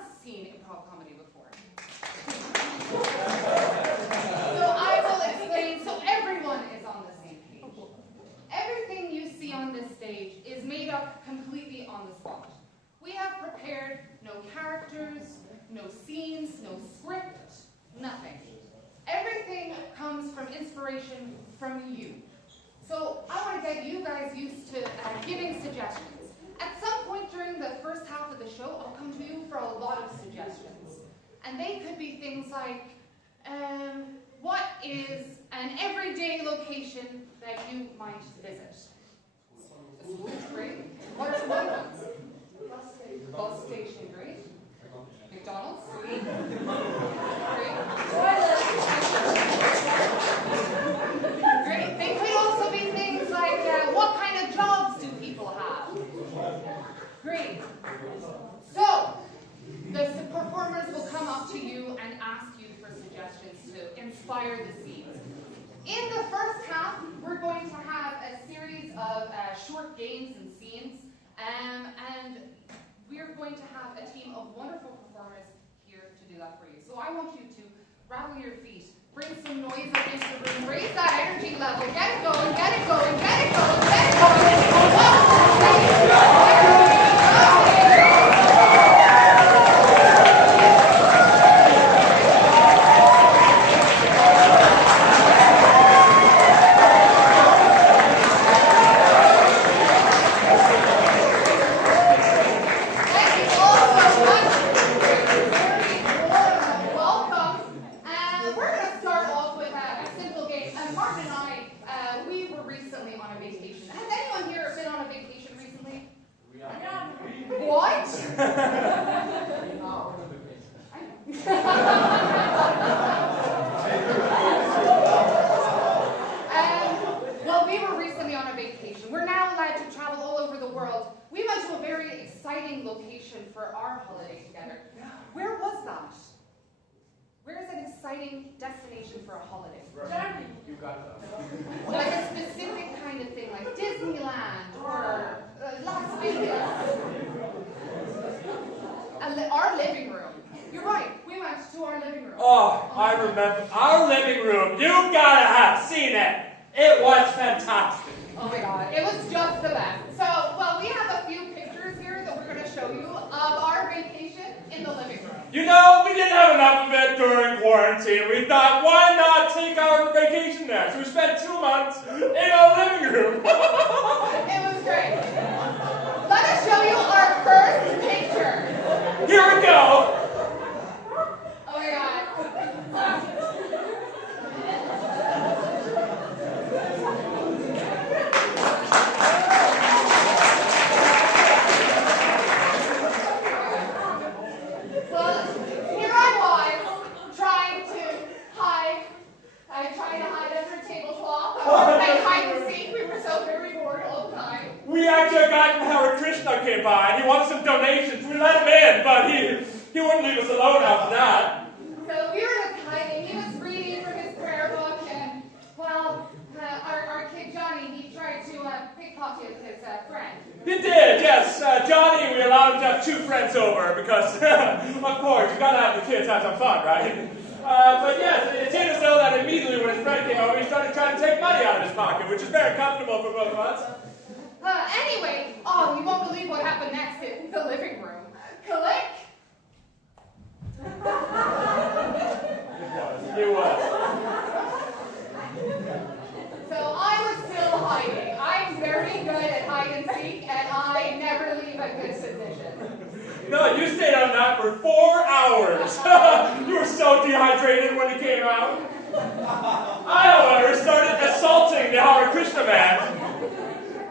has seen improv comedy before. So I will explain so everyone is on the same page. Everything you see on this stage is made up completely on the spot. We have prepared no characters, no scenes, no script, nothing. Everything comes from inspiration from you. So I want to get you guys used to giving suggestions. At some point during the first half of the show, I'll come to you for a lot of suggestions. And they could be things like, what is an everyday location that you might visit? A school, great. What are some other ones? Bus station, great. McDonald's, sweet. Great. Toilet. Great. They could also be things like, what kind of jobs do people have? Great. So, the performers will come up to you and ask you for suggestions to inspire the scenes. In the first half, we're going to have a series of short games and scenes, and we're going to have a team of wonderful performers here to do that for you. So I want you to rattle your feet, bring some noise up into the room, raise that energy level, get it going, get it going, get it going, get it going. Well, we were recently on a vacation. We're now allowed to travel all over the world. We went to a very exciting location for our holiday together. Where was that? Where is an exciting destination for a holiday? Germany. You got that. Like a specific kind of thing, like Disneyland or Las Vegas. Our living room. You're right. We went to our living room. Oh, I remember our living room. You gotta have seen it. It was fantastic. Oh my God, it was just the best. So, well, we have a few pictures here that we're going to show you of our vacation in the living room. You know, we didn't have enough of it during quarantine. We thought, why not take our vacation there? So we spent 2 months in our living room. It was great. Let us show you our first picture. Here we go. Oh my God. We actually got Hare Krishna came by and he wanted some donations. We let him in, but he wouldn't leave us alone after that. So we were just hiding. He was reading from his prayer book, and well, our kid Johnny, he tried to pickpocket his friend. He did, yes. Johnny, we allowed him to have 2 friends over because, of course, you gotta have the kids have some fun, right? But yes, it seemed as though that immediately when his friend came over, he started trying to take money out of his pocket, which is very comfortable for both of us. Anyway, oh, you won't believe what happened next in the living room. Click! It was. So I was still hiding. I'm very good at hide and seek, and I never leave a good position. No, you stayed on that for 4 hours. You were so dehydrated when he came out. I, however, started assaulting the Hare Krishna man.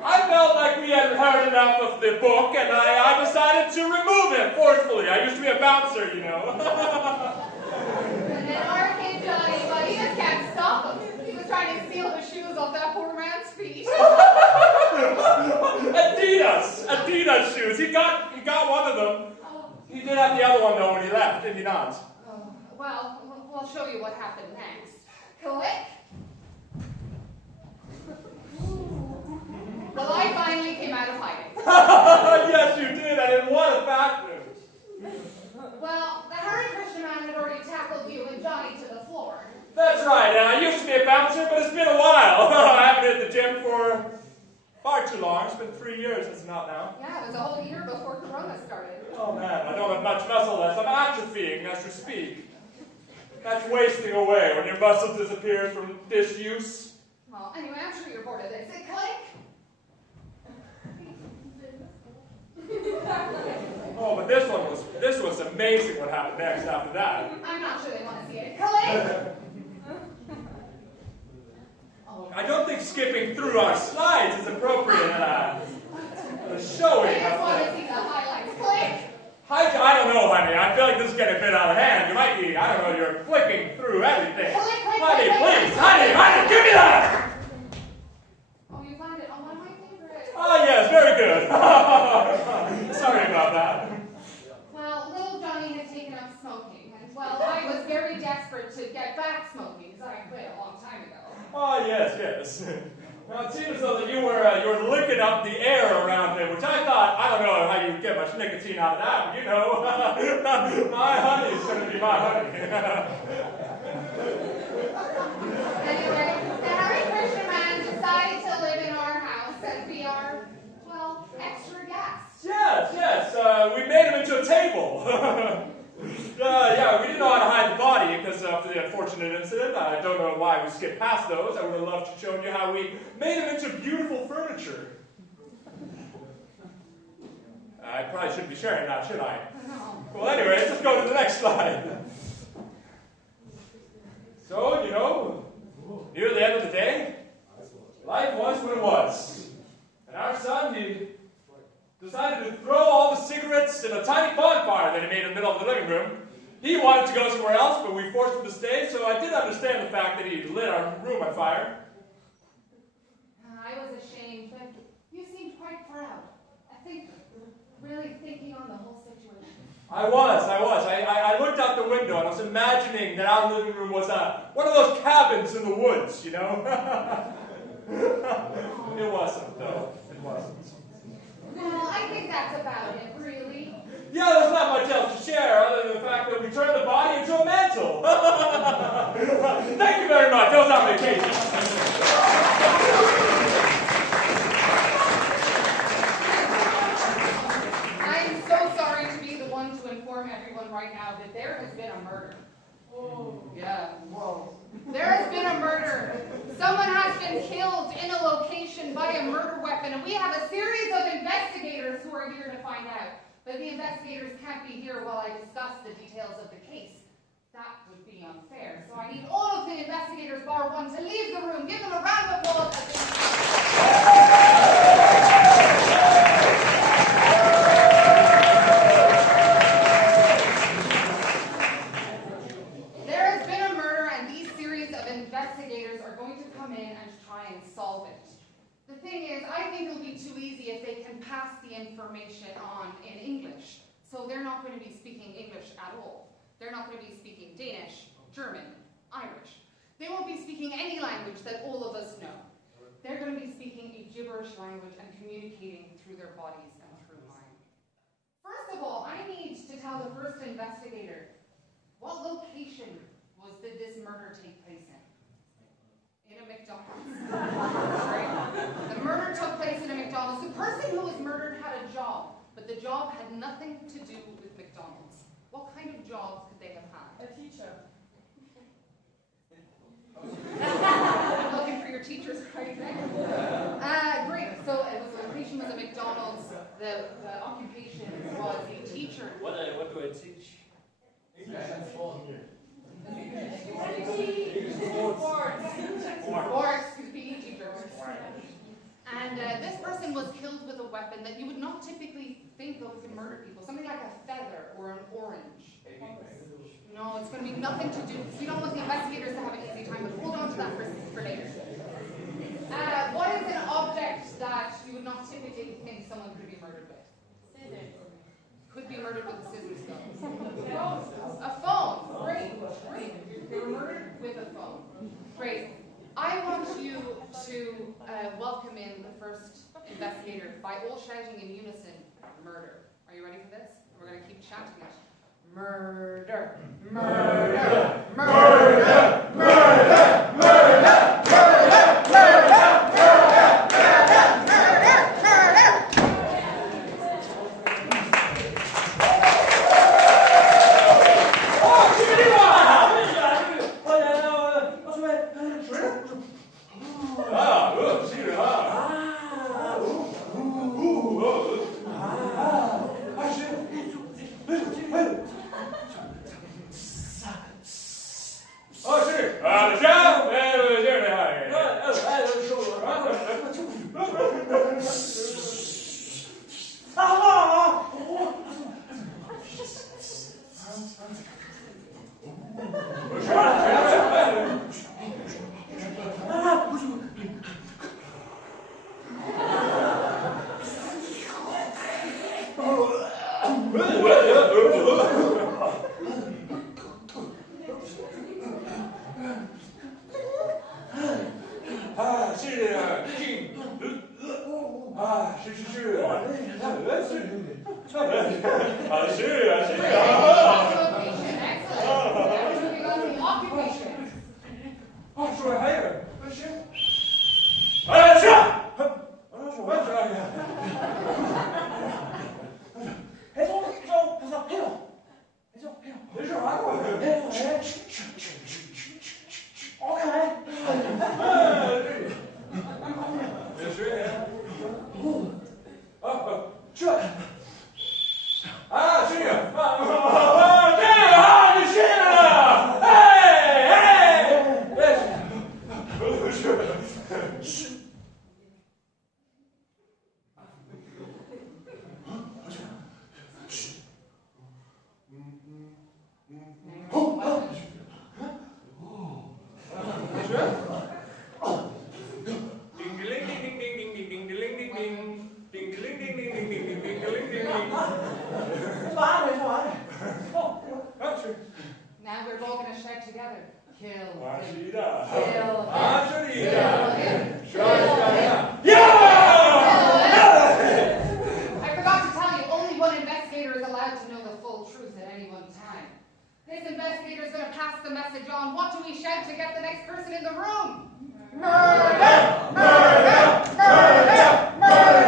I felt like we had heard enough of the book, and I decided to remove him forcefully. I used to be a bouncer, you know. And then our kid Johnny, well, he just can't stop him. He was trying to steal the shoes off that poor man's feet. Adidas shoes. He got one of them. He did have the other one though when he left, did he not? Well, we'll show you what happened next. Click. Well, I finally came out of hiding. Yes, you did, and in what a fashion. Well, the Harry Christian man had already tackled you and Johnny to the floor. That's right. I used to be a bouncer, but it's been a while. I haven't been at the gym for far too long. It's been 3 years since I'm out now. Yeah, it was a whole year before Corona started. Oh man, I don't have much muscle left. I'm atrophying as we speak. That's wasting away when your muscle disappears from disuse. Well, anyway, I'm sure you're bored of this. Click! Oh, but this was amazing what happened next after that. I'm not sure they want to see it. Click! I don't think skipping through our slides is appropriate for showing. I just want to see the highlights. Click! I don't know, honey. I feel like this is getting a bit out of hand. You might be, I don't know, you're flicking through everything. Click, Honey, please, honey, give me that! Oh, you found it on one of my favorites. Oh, yes, very good. Sorry about that. Well, little Johnny had taken up smoking, and well, I was very desperate to get back smoking, because I quit a long time ago. Oh, yes. Now, it seems as though that you were licking up the air around him, which I thought, I don't know how you get much nicotine out of that, but you know, my honey is going to be my honey. Anyway, the Harry Christian man decided to live in our house and be our, well, extra guest. Yes, we made him into a table. Yeah, we didn't know how to hide the body because of the unfortunate incident. I don't know why we skipped past those. I would have loved to show you how we made him into beautiful furniture. I probably shouldn't be sharing that, should I? No. Well, anyway, let's go to the next slide. So, you know, near the end of the day, life was what it was. And our son, he decided to throw all the cigarettes in a tiny bonfire that he made in the middle of the living room. He wanted to go somewhere else, but we forced him to stay, so I did understand the fact that he lit our room on fire. I was ashamed, but you seemed quite proud. I think, really thinking on the whole situation. I was. I looked out the window and I was imagining that our living room was one of those cabins in the woods, you know? It wasn't, though. It wasn't. Well, I think that's about it, really. Yeah, there's not much else to share other than the fact that we turned the body into a mantle. Thank you very much. That was our vacation. I'm so sorry to be the one to inform everyone right now that there has been a murder. Oh. Yeah, whoa. There has been a murder. Someone has been killed in a location by a murder weapon, and we have a series of investigators who are here to find out. But the investigators can't be here while I discuss the details of the case. That would be unfair. So I need all of the investigators, bar one, to leave the room. Give them a round of applause. There has been a murder, and these series of investigators are going to come in and try and solve it. The thing is, I think it'll be too easy if they can pass the information on in English. So they're not going to be speaking English at all. They're not going to be speaking Danish, German, Irish. They won't be speaking any language that all of us know. They're going to be speaking a gibberish language and communicating through their bodies and through mine. First of all, I need to tell the first investigator, what location did this murder take place in? In a McDonald's. Right? The murder took place in a McDonald's. The person who was murdered had a job, but the job had nothing to do with McDonald's. What kind of job could they have had? A teacher. Looking for your teachers right there. Great. So the location was a McDonald's. The occupation was a teacher. What do I teach? Sports, PE teacher. And this person was killed with a weapon that you would not typically think of could murder people. Something like a feather or an orange. No, it's going to be nothing to do. We don't want the investigators to have an easy time, but hold on to that for later. What is an object that you would not typically think someone could be murdered with? Scissors. Could be murdered with a scissors though. A phone. Great. They were murdered with a phone. Great. I want you to welcome in the first investigator by all shouting in unison, murder. Are you ready for this? We're going to keep chanting it. Murder. Now we're all going to shout together. Kill him. Kill him. I forgot to tell you, only one investigator is allowed to know the full truth at any one time. This investigator is going to pass the message on. What do we shout to get the next person in the room? Murder! Murder! Murder! Murder!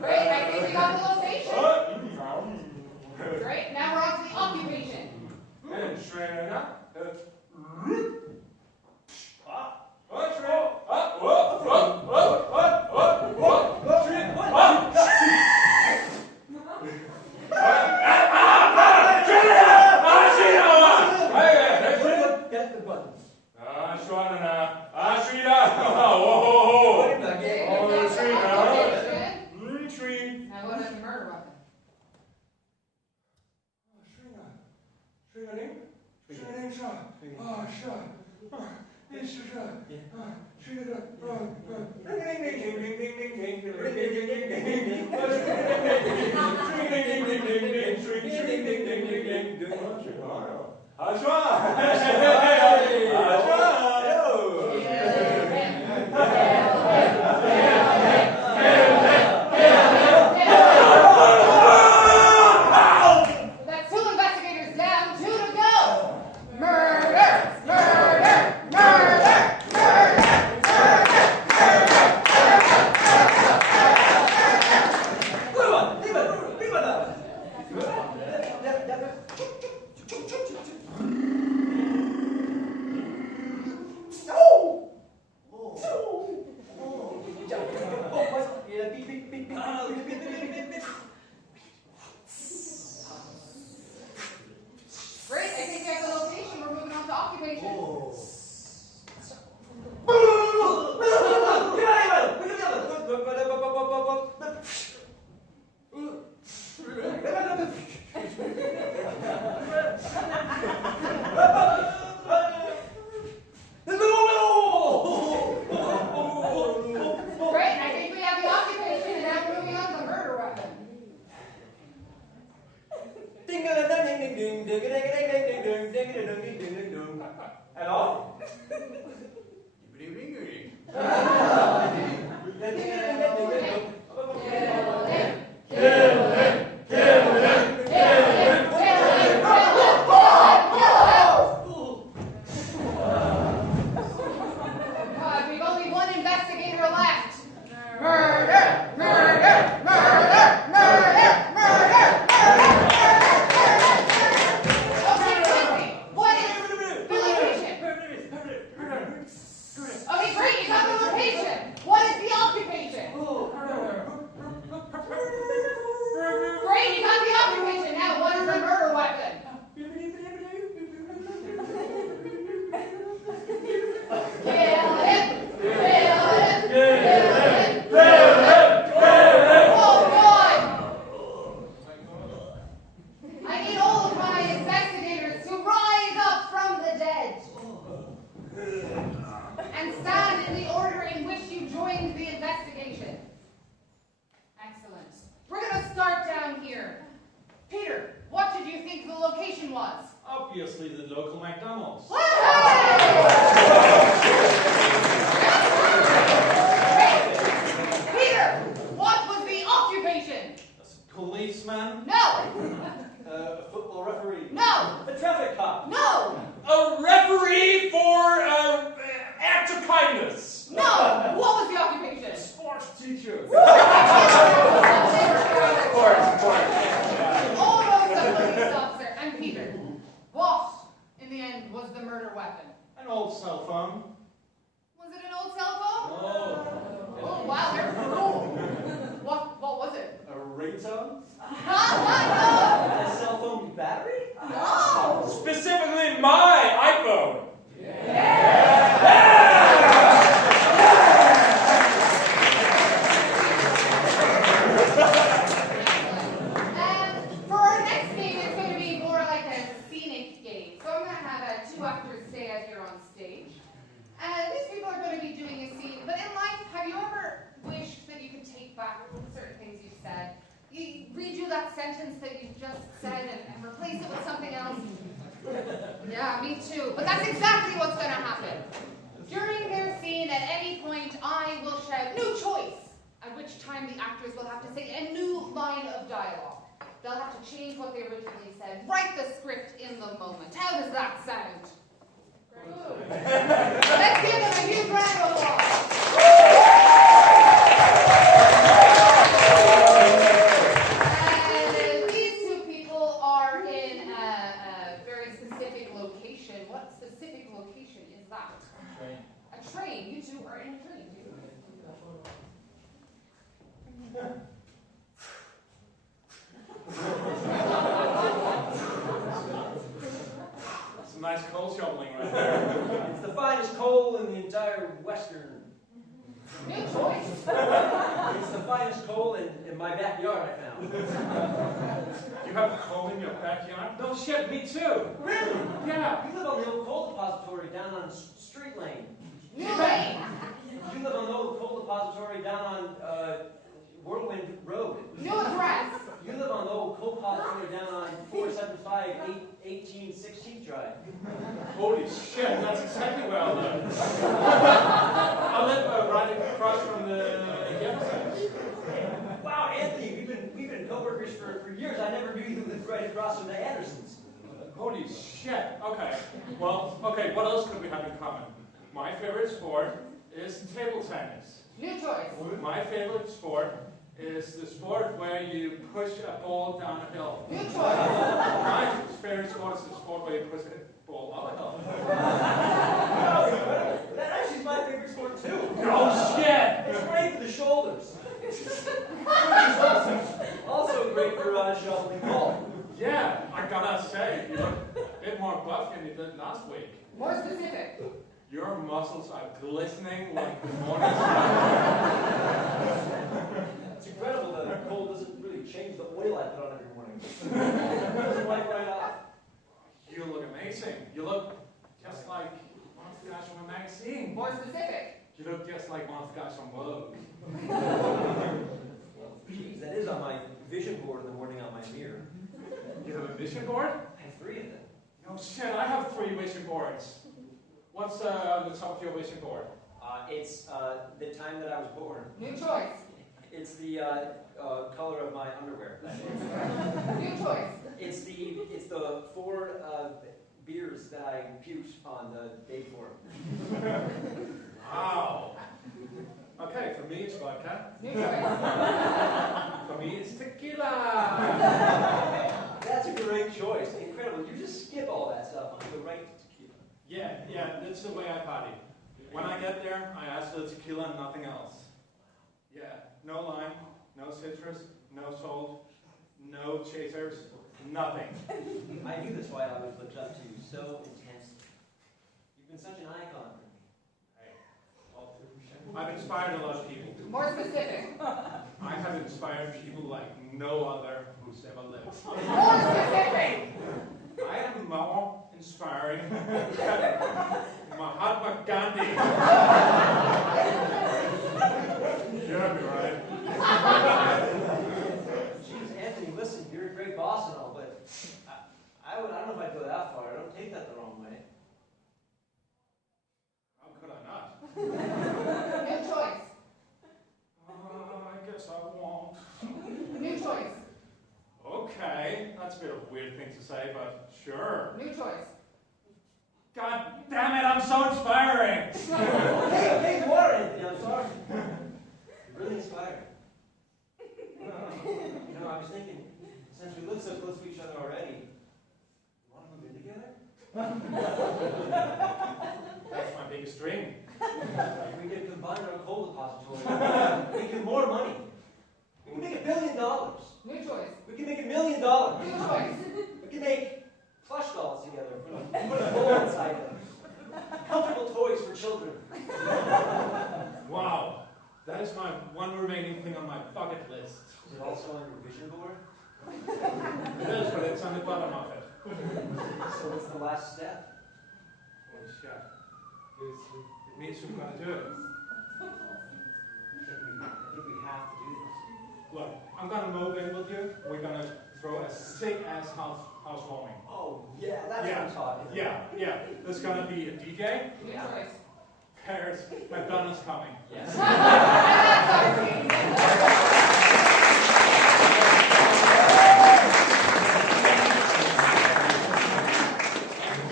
Great, I think we got the location. Great, now we're on to the occupation. That's 2 investigators down, 2 to go. Murder! Murder! Murder! Great, I think we have the location. We're moving on to occupation. the local McDonald's. Peter, what was the occupation? A policeman? No. A football referee? No. A traffic cop? No. A referee for act of kindness. No. What was the occupation? Sports teacher. Of course. Almost a police officer. And Peter, what, in the end, was the murder weapon? An old cell phone. Was it an old cell phone? Oh. Oh, wow, they're cruel. What was it? A ringtone? No. A cell phone battery? No. Specifically my iPhone. And for our next game, it's going to be more like a scenic game. So I'm going to have two actors stay out here on stage. And these people are going to be doing a scene. But in life, have you ever wished that you could take back certain things you've said? You redo that sentence that you just said and replace it with something else? Yeah, me too. But that's exactly what's going to happen. During their scene, at any point, I will shout, "New choice!" At which time the actors will have to say a new line of dialogue. They'll have to change what they originally said, write the script in the moment. How does that sound? Let's give them a huge round of applause. These two people are in a very specific location. What specific location is that? Train. A train. You two are in a train. Some nice coal shoveling right there. It's the finest coal in the entire western. New choice. It's the finest coal in my backyard I found. You have coal in your backyard? No shit, me too. Really? Yeah. You live on the old coal depository down on Street Lane. New lane. You live on the old coal depository down on Whirlwind Road. New address. You live on the old coal depository down on 475 1816th Drive. Holy shit, that's exactly where I live. I live right across from the Jeffersons. Wow, Anthony, we've been co-workers for years. I never knew you lived right across from the Andersons. Holy shit. Okay. Well, okay, what else could we have in common? My favorite sport is table tennis. New choice. My favorite sport is the sport where you push a ball down a hill. New choice. My favorite sport is the sport where you push a ball up a hill. Wow, incredible. That actually is my favorite sport too. Oh shit! It's great for the shoulders. Also great for shoveling coal. Yeah, I gotta say, you look a bit more buff than you did last week. More specific. Your muscles are glistening like the morning sun. It's incredible that the coal doesn't really change the oil I put on every morning. It doesn't wipe right off. You look amazing. You look just like one of the guys from a magazine. More specific. You look just like one of the guys from Vogue. Geez, that is on my vision board in the morning on my mirror. You have a vision board? I have 3 of them. No shit, I have 3 vision boards. What's on the top of your vision board? It's the time that I was born. New choice. It's the color of my underwear. New choice. It's the 4 beers that I puked on the day before. Wow. Okay, for me it's vodka. New choice. For me it's tequila. That's a great choice. Incredible. You just skip all that stuff and go right to tequila. Yeah, that's the way I party. When I get there, I ask for the tequila and nothing else. Yeah, no lime, no citrus, no salt, no chasers, nothing. I knew that's why I was looked up to you so intensely. You've been such an icon for me. Hey, well, I've inspired a lot of people. More specific. I have inspired people like no other who's ever lived. More specific. I am more inspiring than Mahatma Gandhi. You're right. Jeez, Anthony, listen, you're a great boss and all, but I don't know if I'd go that far. I don't don't take that the wrong way. How could I not? New choice. I guess I won't. New choice. Okay, that's a bit of a weird thing to say, but sure. New choice. God damn it, I'm so inspiring! Hey, Warren! Yeah, I'm sorry. You're really inspiring. I was thinking, since we live so close to each other already, you want to move in together? That's my biggest dream. If we could combine our coal depository, we could make more money. We can make $1 billion. New choice. We can make $1 million. New choice. We can make plush dolls together, put a hole inside them. Comfortable toys for children. Wow, that is my one remaining thing on my bucket list. Is it also on your vision board? It is, but it's on the bottom of it. So what's the last step? Holy shit. It means we've got to do it. I think we have to do this. Look, I'm going to move in with you. We're going to throw a sick-ass housewarming. Oh, yeah, that's what I'm talking about. Yeah. There's going to be a DJ. New choice. Paris, Madonna's coming. Yes.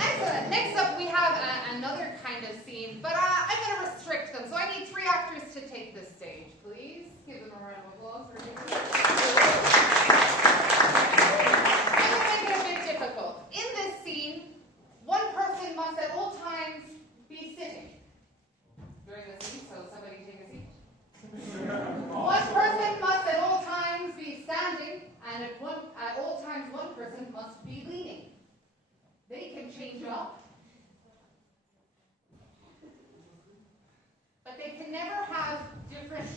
Excellent. Next up, we have another kind of scene, but I'm going to restrict them. So I need 3 actors to take this stage, please. Give them a round of applause for taking this. I'm going to make it a bit difficult. In this scene, one person must at all times be sitting during the scene, so somebody take a seat. One person must at all times be standing, and at all times one person must be leaning. They can change up, but they can never have different.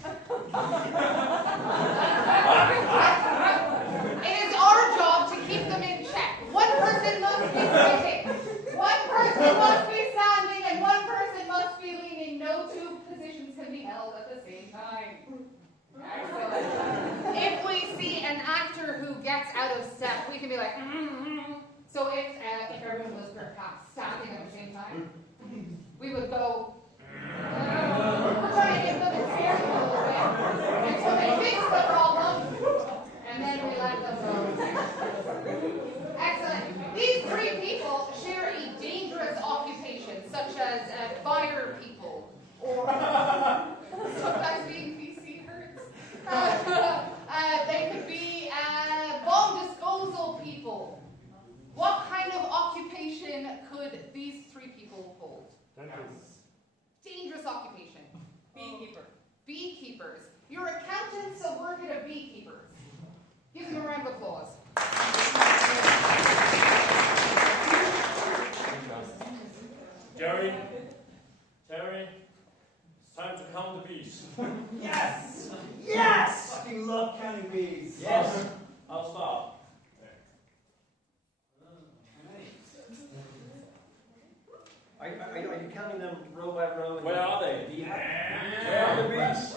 It is our job to keep them in check. One person must be sitting, one person must be standing, and one person must be leaning. No 2 positions can be held at the same time. Excellent. If we see an actor who gets out of step, we can be like, So if everyone was perhaps standing at the same time, we would go, we're trying to get them in scare them a little bit until they fix the problem, and then we let them go. Excellent. These 3 people share a dangerous occupation, such as fire people, or sometimes being PC hurts. They could be bomb disposal people. What kind of occupation could these 3 people hold? Dangerous occupation. Beekeeper. Beekeepers. You're accountants, so work at a beekeeper. Give them a round of applause. Jerry, Terry, it's time to count the bees. Yes! Yes! Fucking love counting bees. Yes. I'll stop. Are you counting them row by row? Where are they? Where are the bees?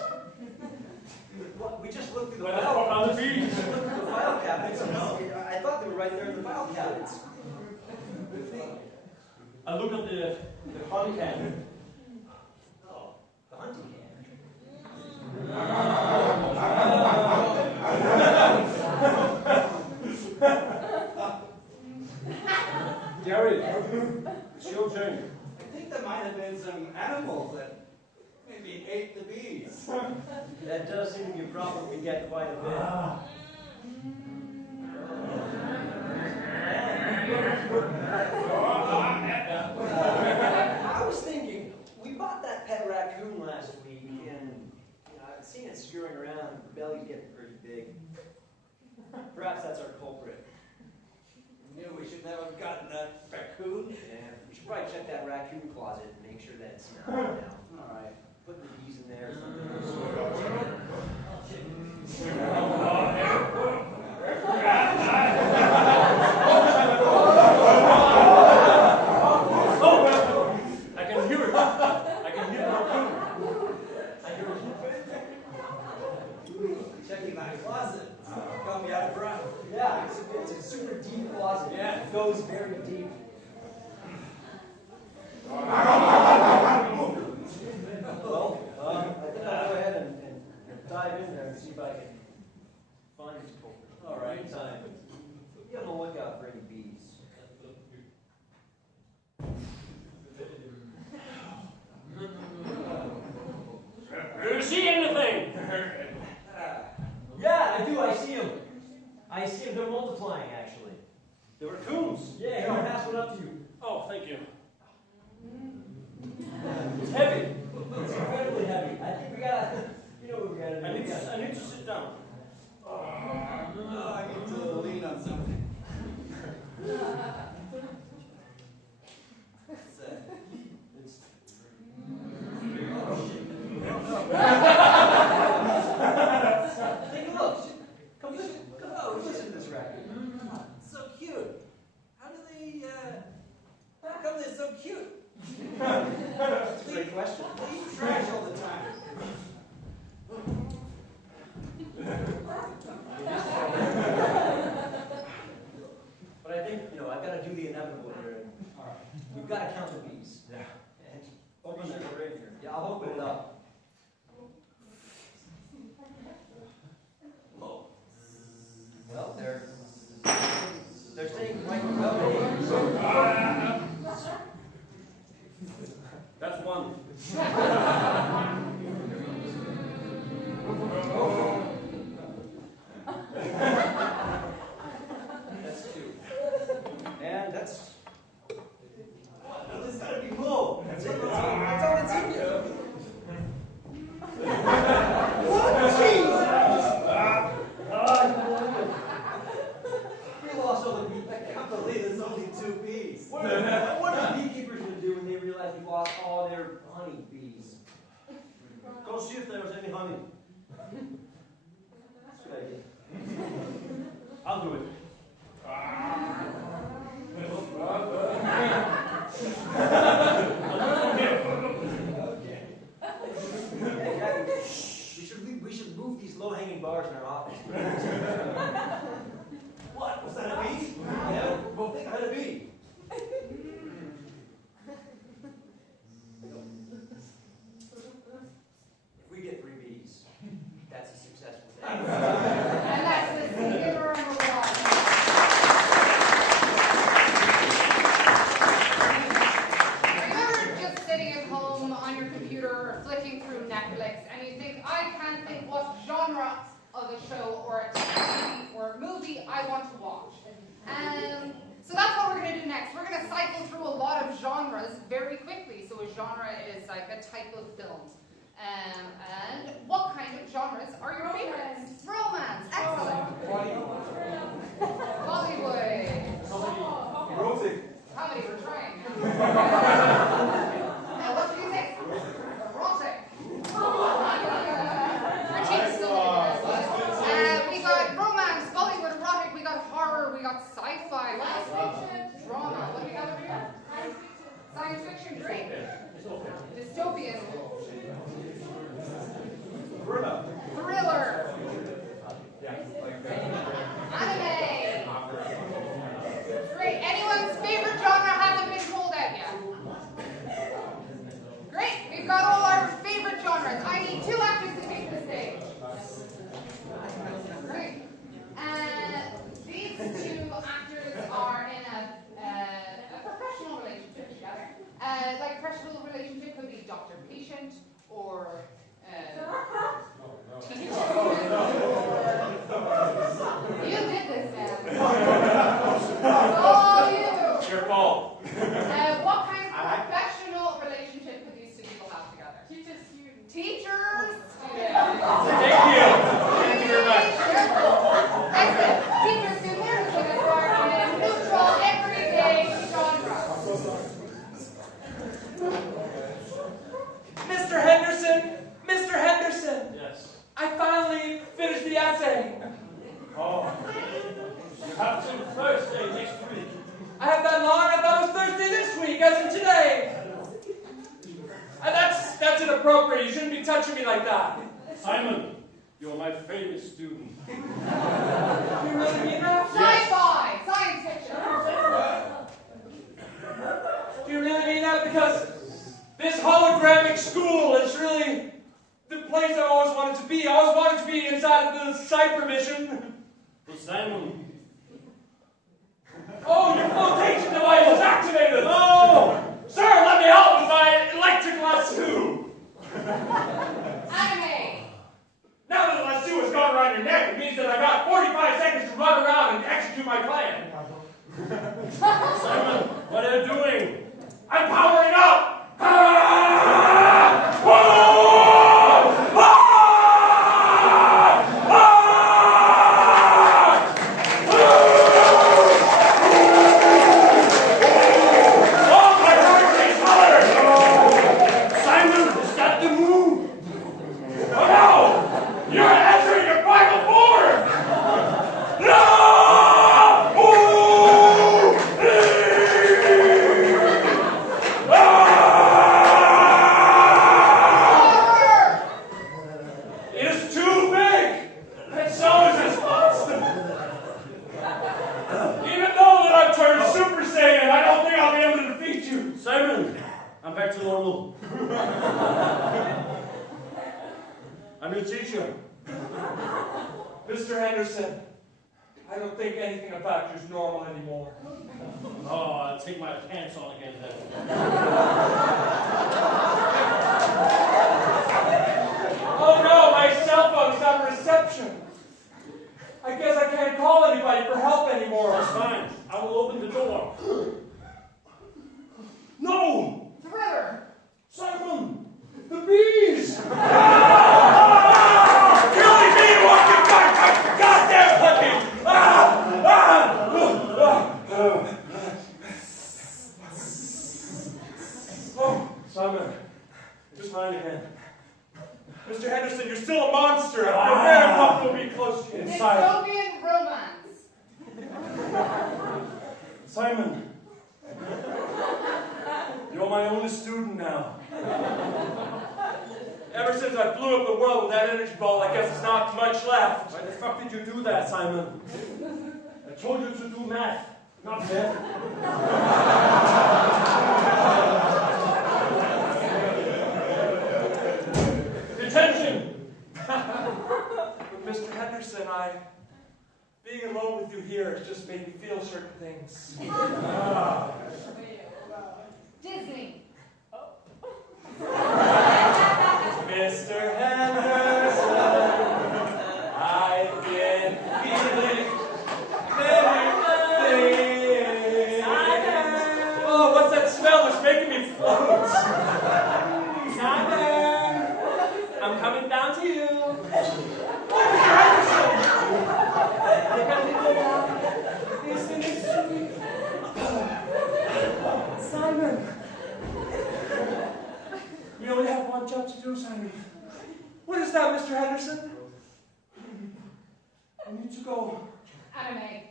What? We just looked through the Where the file. fuck are the bees? We just looked through the file cabinets. I thought they were right there in the file cabinets. I look at the honey can. Oh, the hunting can. Jerry, it's your turn. I think there might have been some animals that maybe ate the bees. That does seem to be a problem we get quite a bit. I was thinking, we bought that pet raccoon last week, and I've seen it scurrying around. The belly's getting pretty big. Perhaps that's our culprit. Knew we should never have gotten that raccoon. Yeah, we should probably check that raccoon closet and make sure that it's not now. All right. Put the bees in there or I can hear it. I can hear the raccoon. Checking that closet. Got me out of breath. Yeah, it's a super deep closet. Yeah. It goes very deep. Oh, thank you. It's heavy. It's incredibly heavy. I think we gotta, you know what we gotta do. I need to sit down. I need to lean on something. Take a look. Come on, listen to this record. It's so cute. How come they're so cute? That's a great question. They eat trash all the time. But I think, I've got to do the inevitable here. All right. We've got to count the bees. Yeah. And open that door in here. Yeah, I'll open it up. Whoa. Well, they're staying quite well. That's one. That's two. And that's... Now this gotta be full. That's it. That's all it's in here. What? Jeez! We lost all the bees. I can't believe there's only 2 bees. What are beekeepers going to do when they realize we lost all their honey bees? Go see if there was any honey. That's a good idea. I'll do it. Okay. Hey, Jackie, we should move these low-hanging bars in our office. What? Was that a bee? Yeah, well, think of it a bee. If we get 3 bees, that's a successful day. And that's the singular number one. Remember just sitting at home on your computer or flicking through Netflix and you think, I can't think what genre of a show or a TV or a movie I want to watch. So that's what we're going to do next. We're going to cycle through a lot of genres very quickly. So a genre is like a type of film. And what kind of genres are your favorites? Romance. Excellent. Bollywood. Erotic. Comedy, we're trying. What do you think? Erotic. We got romance, Bollywood, erotic, we got horror, we got sci-fi. Drama. What do we got over here? Science fiction, great. Dystopian. Thriller. Anime. Great. Anyone's favorite genre hasn't been told out yet? Great. We've got all our favorite genres. I need 2 actors to take the stage. Great. These 2 actors are in a professional relationship together. Like a professional relationship could be doctor-patient or teacher. You did this, man. Oh, you. Your fault. What kind of professional relationship could these 2 people have together? Teacher-student. Teacher-student. Thank you. Thank you very much. Excellent. Teacher-student. We're just going to start in a neutral, everyday genre. Mr. Henderson! Mr. Henderson! Yes. I finally finished the essay. Oh. You have till Thursday next week. I have that long. I thought it was Thursday this week, as in today. And that's inappropriate. You shouldn't be touching me like that. Simon, you're my favorite student. Do you really mean that? Sci-fi. Science fiction. Do you really mean that? Because this hologramic school is really the place I always wanted to be. I always wanted to be inside of the cybervision. But Simon. Oh, your flotation device is activated! Oh! Sir, let me help with my electric lasso! Anime. Now that the lasso has gone around your neck, it means that I got 45 seconds to run around and execute my plan. Simon, what are you doing? I'm back to normal. I'm your teacher. Mr. Henderson, I don't think anything about you's normal anymore. Oh, I'll take my pants on again then. Oh no, my cell phone's not reception. I guess I can't call anybody for help anymore. That's fine. I will open the door. No! The river. Simon! The bees! Really me walking back my goddamn puppy! Oh, Simon. Just mine again. Mr. Henderson, you're still a monster. I feel very comfortable being close to you. Dystopian romance. Simon. You're my only student now. Ever since I blew up the world with that energy ball, I guess there's not much left. Why the fuck did you do that, Simon? I told you to do math, not math. Detention! But Mr. Henderson, being alone with you here has just made me feel certain things. Disney. Mr. Henderson, I've been feeling very things. Oh, what's that smell that's making me float? Simon! I'm coming down to you. Simon! We only have one job to do, Simon. What is that, Mr. Henderson? I need to go. Anime.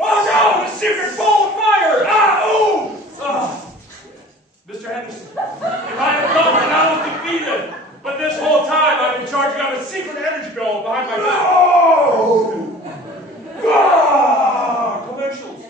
Oh no! The secret ball of fire! Mr. Henderson, if I had known it, I was defeated. But this whole time, I've been charging up a secret energy ball behind my back. Commercials.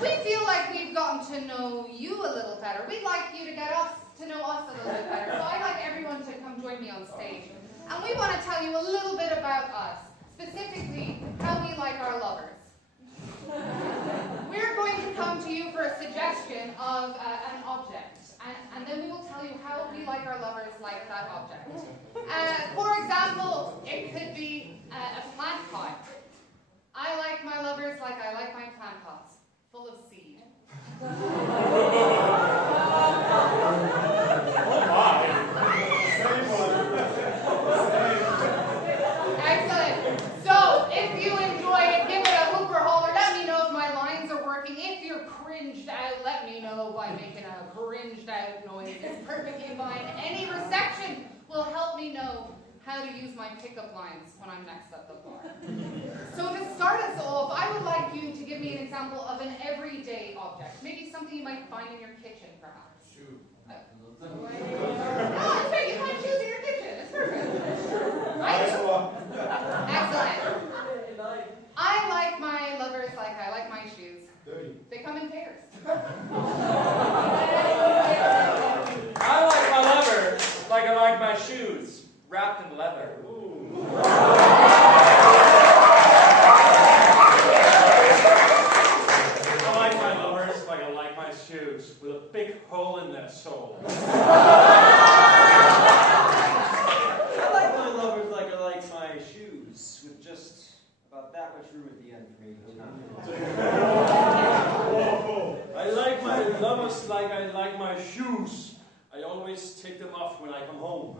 We feel like we've gotten to know you a little better. We'd like you to get us to know us a little bit better. So I'd like everyone to come join me on stage. And we want to tell you a little bit about us, specifically how we like our lovers. We're going to come to you for a suggestion of an object, and then we will tell you how we like our lovers like that object. For example, it could be a plant pot. I like my lovers like I like my plant pots, full of seed. Excellent. So, if you enjoy it, give it a hooper holler. Let me know if my lines are working. If you're cringed out, let me know by making a cringed out noise. It's perfectly fine. Any reception will help me know how to use my pickup lines when I'm next at the bar. So to start us off, I would like you to give me an example of an everyday object. Maybe something you might find in your kitchen, perhaps. Shoe. No, it's great. You find shoes in your kitchen. It's perfect. Right? Excellent. I like my lovers like I like my shoes. Dirty. They come in pairs. I like my lover like I like my shoes, wrapped in leather. I like my lovers like I like my shoes, with a big hole in their soul. I like my lovers like I like my shoes, with just about that much room at the end for me to I like my lovers like I like my shoes. I always take them off when I come home.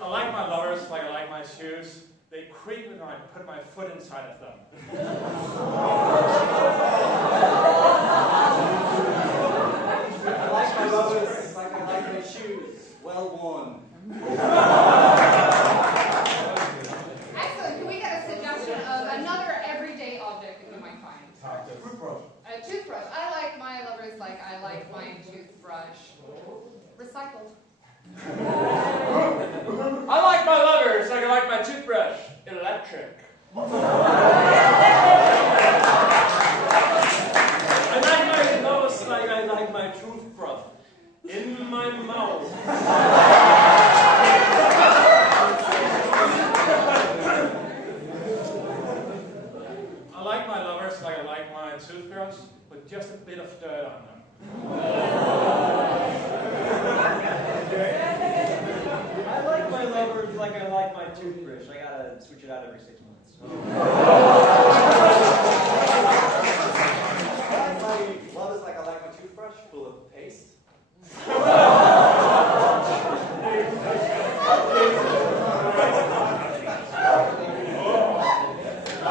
I like my lovers like I like my shoes. They creep when I put my foot inside of them. I like my lovers like I like my shoes. Well worn. Excellent. toothbrush. Recycled. I like my lovers like I like my toothbrush. Electric. I like my nose like I like my toothbrush. In my mouth. I like my lovers like I like my toothbrush, with just a bit of dirt on them. I like my lovers like I like my toothbrush. I gotta switch it out every 6 months. I like my love is like I like my toothbrush, full of paste. All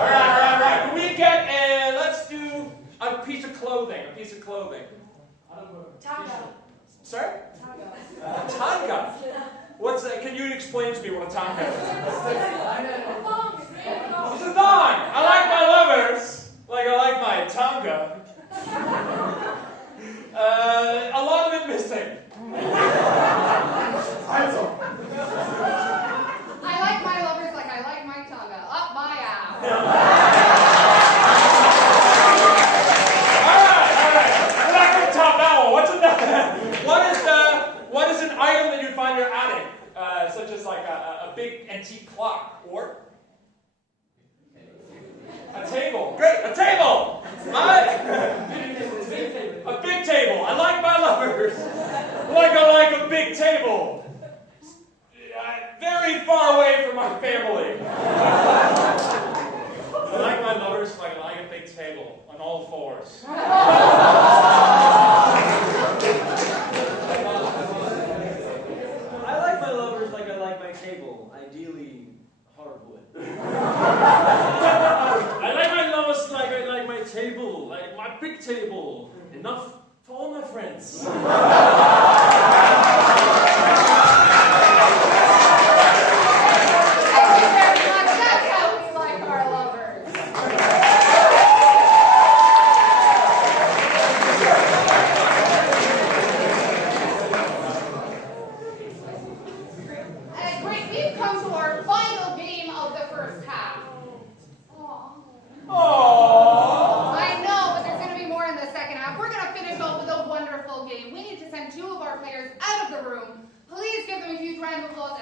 right. Can we get let's do a piece of clothing. Tanga. Sorry? A tanga. What's that? Can you explain to me what a tanga is? It's a thong. I like my lovers like I like my tanga. A lot of it missing. I like my lovers like I like my tanga. Up my ass. All right. We're not going to top that one. What's another? What is an item that you'd find in your attic, such as like a big antique clock or a table? Great, a table. A big table. I like my lovers like I like a big table. Very far away from my family. I like my lovers like I like a big table, on all fours. I like my lovers like I like my table. Ideally, hardwood. I like my lovers like I like my table, like my big table. Enough for all my friends. Thank you very much. That's how we like our lovers. Great, we've come to our final game of the first half. Aww. I know, but there's going to be more in the second half. We're going to finish off with a wonderful game. We need to send 2 of our players out of the room. Please give them a huge round of applause.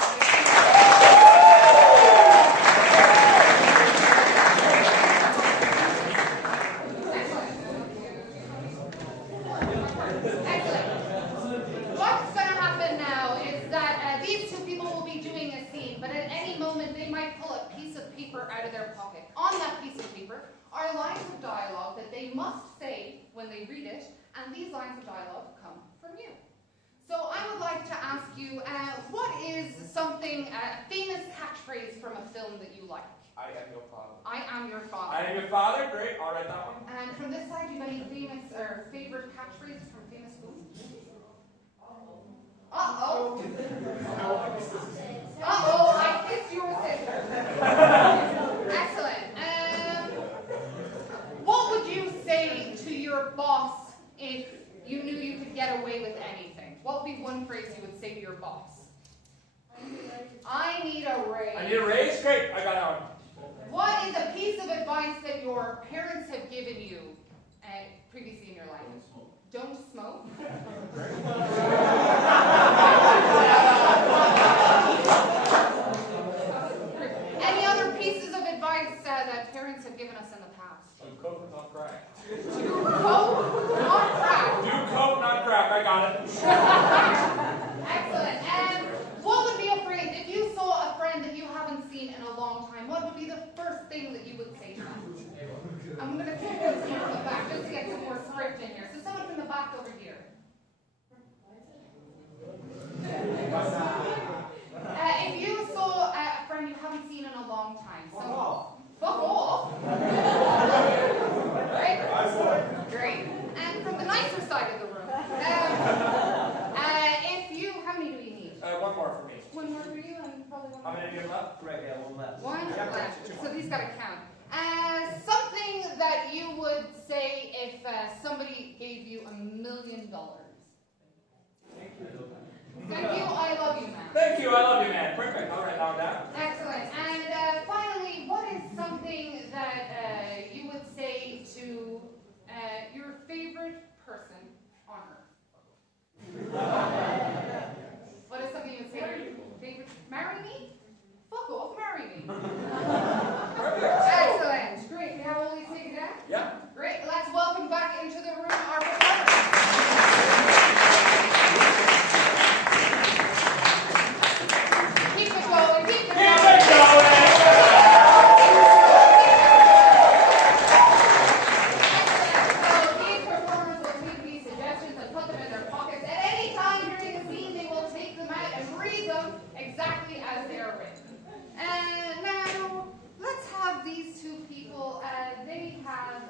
Excellent. What's going to happen now is that these 2 people will be doing a scene, but at any moment they might pull a piece of paper out of their pocket. On that piece of paper are lines of dialogue that they must say when they read it, and these lines of dialogue come from you. So I would like to ask you, what is something, a famous catchphrase from a film that you like? I am your father. I am your father. I am your father. Great. I'll write that one. And from this side, do you have any famous or favorite catchphrases from famous films? Uh-oh. Uh-oh, I kissed your sister. Excellent. What would you say to your boss if you knew you could get away with anything? What would be one phrase you would say to your boss? I need a raise. I need a raise? Great. I got that one. What is a piece of advice that your parents have given you previously in your life? Don't smoke. Any other pieces of advice that parents have given us in the past? Do coke, not crack. Do coke, not crack. Do coke, not crack. I got it. Excellent. And what would be a phrase, if you saw a friend that you haven't seen in a long time, what would be the first thing that you would say to them? I'm going to take this one from the back just to get some more script in here. So someone from the back over here. If you saw a friend you haven't seen in a long time, Fuck off. Fuck off. Great. And from the nicer side of the room, if you, how many do you need? One more for me. One more for you and probably one How more. many do you have left? Correct, yeah, one left. One left. So these got to count. Something that you would say if somebody gave you $1 million. Thank you, I love you, man. Thank you, I love you, man. Perfect. All right, now down. Excellent. And finally, what is something that you would say to your favorite person on Earth? What is something you would say to your favorite? Marry me? Fuck off, marry me. Excellent. Great. Now will you take it down? Yeah. Great. Let's welcome back into the room our performers. Keep it going. Keep it going. Exactly as they are written. And now, let's have these two people, they have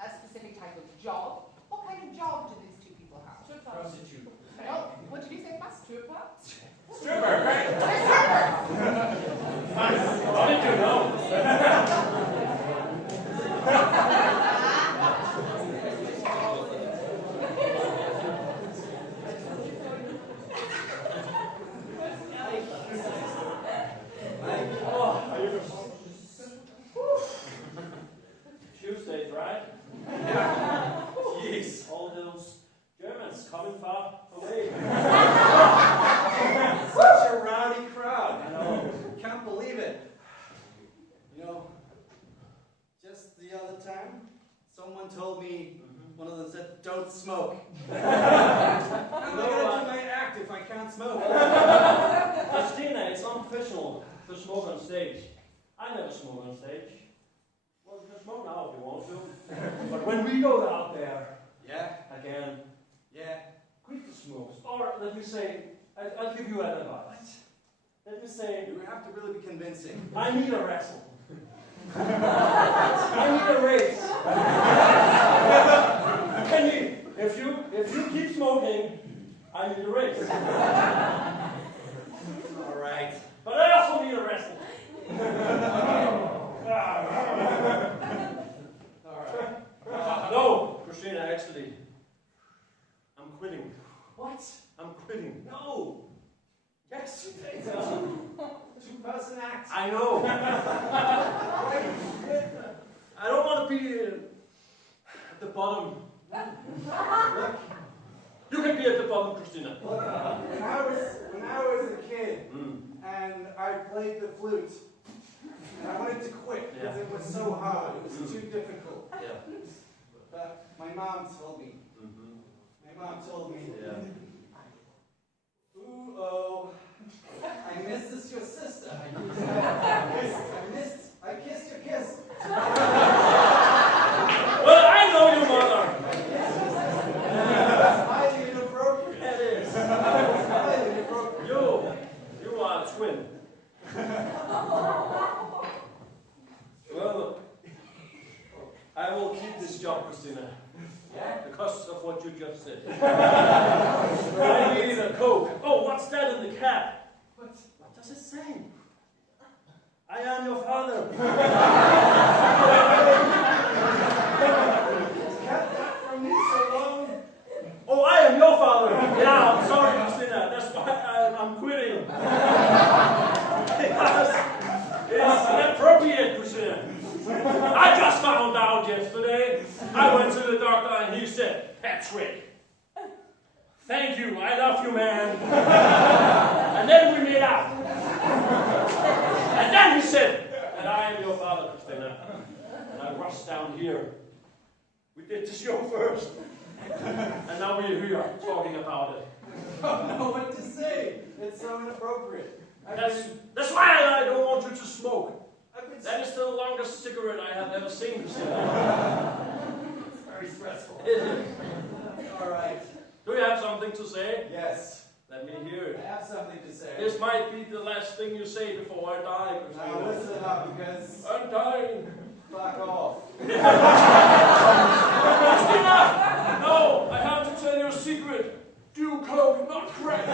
a specific type of job. What kind of job do these two people have? Prostitute. No, what did you say, Matt? Stripper? Stripper, right? They're strippers! How did you know? Tuesdays, right? Jeez, all those Germans coming far away. Such a rowdy crowd. I know. Can't believe it. You know, just the other time, someone told me, one of them said, don't smoke. How am I going to do my act if I can't smoke? Christina, it's unprofessional to smoke on stage. I never smoke on stage. Well, you can smoke now if you want to. But when we go out there, Yeah, again, yeah. quit the smokes. Or let me say, I'll give you an advice. Let me say, You would have to really be convincing. I need a wrestle. I need a race. If you keep smoking, I need a race. All right. But I also need a wrestle. All right. No, Christina, actually, I'm quitting. What? I'm quitting. No. Yes, it's a two-person act. I know. I don't want to be at the bottom. You can be at the bottom, Christina. When I was a kid, and I played the flute, and I wanted to quit because it was so hard. It was too difficult. Yeah. But my mom told me. My mom told me. Yeah. Ooh, oh, I missed this your sister. I kissed your kiss. Well, I know your mother. That's highly inappropriate. It is. Highly inappropriate. You are a twin. Well, I will keep this job, Christina. Yeah? Because of what you just said. I need a Coke. Oh, what's that in the cap? What does it say? I am your father. Kept that from me so long. Oh, I am your father. Yeah, I'm sorry, Christina. That's why I'm quitting. Because it's inappropriate, Christina. I just found out yesterday. I went to the doctor and he said, Patrick, thank you, I love you, man. And then we made out. And then he said that I am your father, Christina. And I rushed down here. We did the show first. And now we're here talking about it. I don't know what to say. It's so inappropriate. That's why I don't want you to smoke. I've been That is the longest cigarette I have ever seen. It's very stressful. Is it? All right. Do you have something to say? Yes. Let me hear I it. have something to say. This might be the last thing you say before I die, Now Christina. listen up, because I'm dying. fuck off. Christina! No, I have to tell you a secret. Do coke, not crack.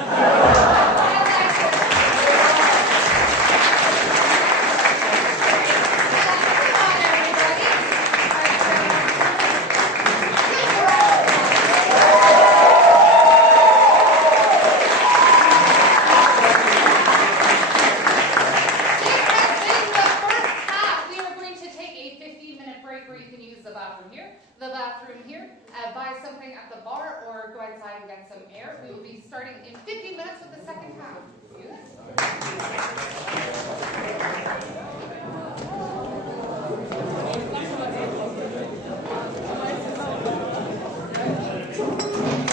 you can use the bathroom here, the bathroom here, buy something at the bar, or go outside and get some air. We will be starting in 15 minutes with the second half. See you then.